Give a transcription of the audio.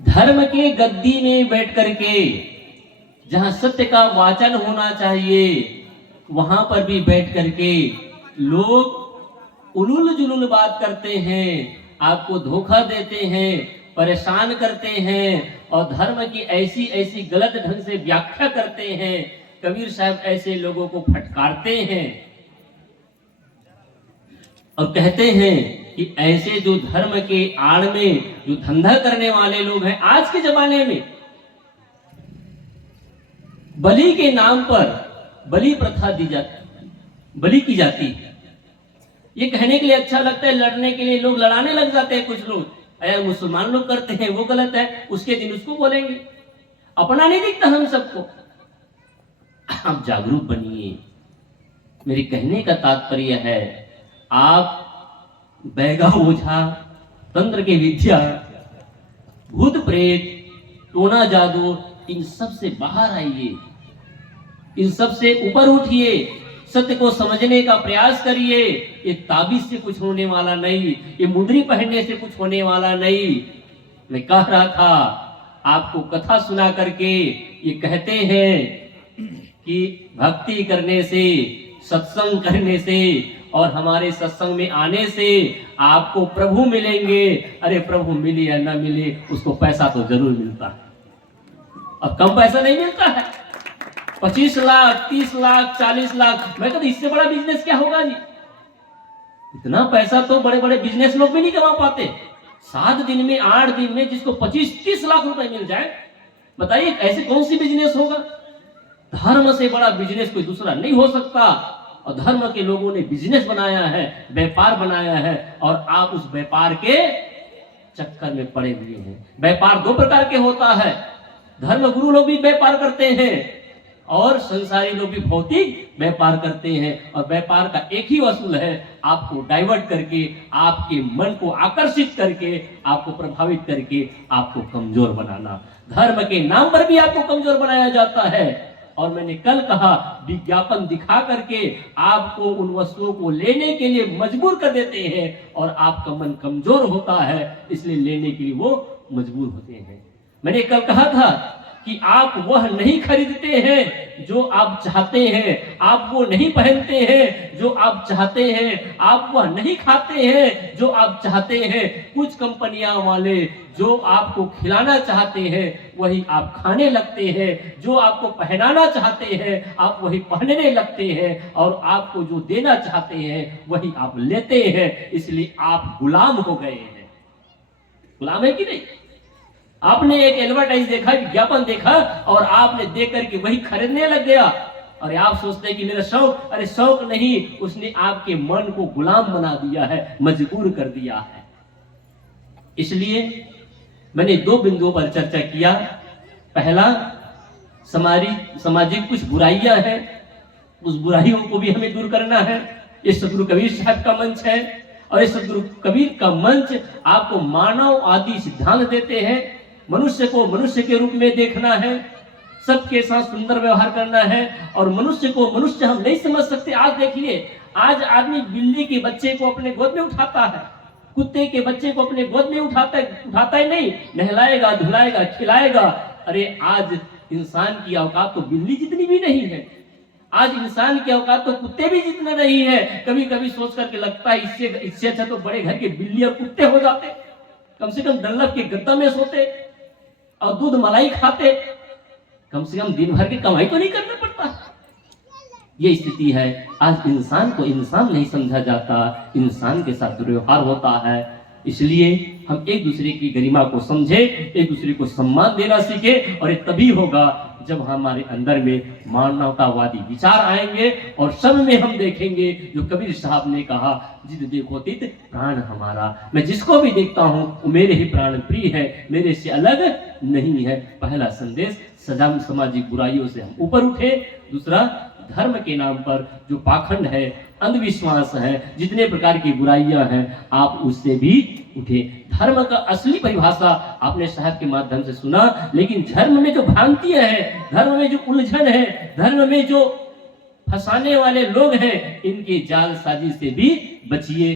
धर्म के गद्दी में बैठ करके जहां सत्य का वाचन होना चाहिए वहां पर भी बैठ करके लोग उलूल जुलूल बात करते हैं, आपको धोखा देते हैं, परेशान करते हैं और धर्म की ऐसी ऐसी गलत ढंग से व्याख्या करते हैं। कबीर साहब ऐसे लोगों को फटकारते हैं और कहते हैं कि ऐसे जो धर्म के आड़ में जो धंधा करने वाले लोग हैं, आज के जमाने में बलि के नाम पर बलि प्रथा दी जाती, बलि की जाती है। ये कहने के लिए अच्छा लगता है, लड़ने के लिए लोग लड़ाने लग जाते हैं। कुछ लोग अरे मुसलमान लोग करते हैं वो गलत है, उसके दिन उसको बोलेंगे। अपना नहीं दिखता हम सबको। आप जागरूक बनिए। मेरे कहने का तात्पर्य है, आप बैगा ओझा, तंत्र के विद्या, भूत प्रेत, टोना जादू, इन सब से बाहर आइए, इन सब से ऊपर उठिए, सत्य को समझने का प्रयास करिए। ये ताबीज से कुछ होने वाला नहीं, ये मुंदरी पहनने से कुछ होने वाला नहीं। मैं कह रहा था, आपको कथा सुना करके ये कहते हैं कि भक्ति करने से, सत्संग करने से और हमारे सत्संग में आने से आपको प्रभु मिलेंगे। अरे प्रभु मिले या ना मिले, उसको पैसा तो जरूर मिलता है और कम पैसा नहीं मिलता है। 25 लाख, 30 लाख, 40 लाख, मैं कहता इससे बड़ा बिजनेस क्या होगा जी। इतना पैसा तो बड़े बड़े बिजनेस लोग भी नहीं कमा पाते। 7 दिन में, 8 दिन में जिसको 25-30 लाख रुपए मिल जाए, बताइए ऐसे कौन सी बिजनेस होगा। धर्म से बड़ा बिजनेस कोई दूसरा नहीं हो सकता। और धर्म के लोगों ने बिजनेस बनाया है, व्यापार बनाया है और आप उस व्यापार के चक्कर में पड़े हुए हैं। व्यापार 2 प्रकार के होता है। धर्म गुरु लोग भी व्यापार करते हैं और संसारी लोग भी भौतिक व्यापार करते हैं। और व्यापार का एक ही असूल है, आपको डाइवर्ट करके, आपके मन को आकर्षित करके, आपको प्रभावित करके, आपको कमजोर बनाना। धर्म के नाम पर भी आपको कमजोर बनाया जाता है। और मैंने कल कहा, विज्ञापन दिखा करके आपको उन वस्तुओं को लेने के लिए मजबूर कर देते हैं और आपका मन कमजोर होता है, इसलिए लेने के लिए वो मजबूर होते हैं। मैंने कल कहा था कि आप वह नहीं खरीदते हैं जो आप चाहते हैं, आप वो नहीं पहनते हैं जो आप चाहते हैं, आप वह नहीं खाते हैं जो आप चाहते हैं। कुछ कंपनियां वाले जो आपको खिलाना चाहते हैं वही आप खाने लगते हैं, जो आपको पहनाना चाहते हैं आप वही पहनने लगते हैं, और आपको जो देना चाहते हैं वही आप लेते हैं। इसलिए आप गुलाम हो गए हैं। गुलाम है कि नहीं? आपने एक एडवर्टाइज देखा, विज्ञापन देखा और आपने देख करके वही खरीदने लग गया। और आप सोचते हैं कि मेरा शौक, अरे शौक नहीं, उसने आपके मन को गुलाम बना दिया है, मजबूर कर दिया है। इसलिए मैंने 2 बिंदुओं पर चर्चा किया। पहला, सामाजिक कुछ बुराइयां हैं, उस बुराइयों को भी हमें दूर करना है। ये सदगुरु कबीर साहब का मंच है और इस सदगुरु कबीर का मंच आपको मानव आदि सिद्धांत देते हैं। मनुष्य को मनुष्य के रूप में देखना है, सबके साथ सुंदर व्यवहार करना है और मनुष्य को मनुष्य हम नहीं समझ सकते। आज देखिए, आज आदमी बिल्ली के बच्चे को अपने गोद में उठाता है, कुत्ते के बच्चे को अपने गोद में उठाता ही नहीं, नहलाएगा, धुलाएगा, खिलाएगा। अरे आज इंसान की औकात तो बिल्ली जितनी भी नहीं है, आज इंसान की औकात तो कुत्ते भी जितना नहीं है। कभी कभी सोच करके लगता है इससे अच्छा तो बड़े घर के बिल्ली और कुत्ते हो जाते, कम से कम डल्लफ के गद्दा में सोते और दूध मलाई खाते, कम से कम दिन भर की कमाई तो नहीं करना पड़ता। ये स्थिति है। आज इंसान को इंसान नहीं समझा जाता, इंसान के साथ दुर्व्यवहार होता है। इसलिए हम एक दूसरे की गरिमा को समझे, एक दूसरे को सम्मान देना सीखे और ये तभी होगा जब हमारे अंदर में मानवतावादी विचार आएंगे और सब में हम देखेंगे जो कबीर साहब ने कहा, जिद देखो तित प्राण हमारा। मैं जिसको भी देखता हूं वो मेरे ही प्राण प्रिय है, मेरे से अलग नहीं है। पहला संदेश, सामाजिक बुराइयों से हम ऊपर उठे। दूसरा, धर्म के नाम पर जो पाखंड है, अंधविश्वास है, जितने प्रकार की बुराइयां हैं, आप उससे भी उठे। धर्म का असली परिभाषा आपने साहब के माध्यम से सुना, लेकिन धर्म में जो भ्रांतियां हैं, धर्म में जो उलझन है, धर्म में जो फंसाने वाले लोग हैं, इनके जालसाजी से भी बचिए।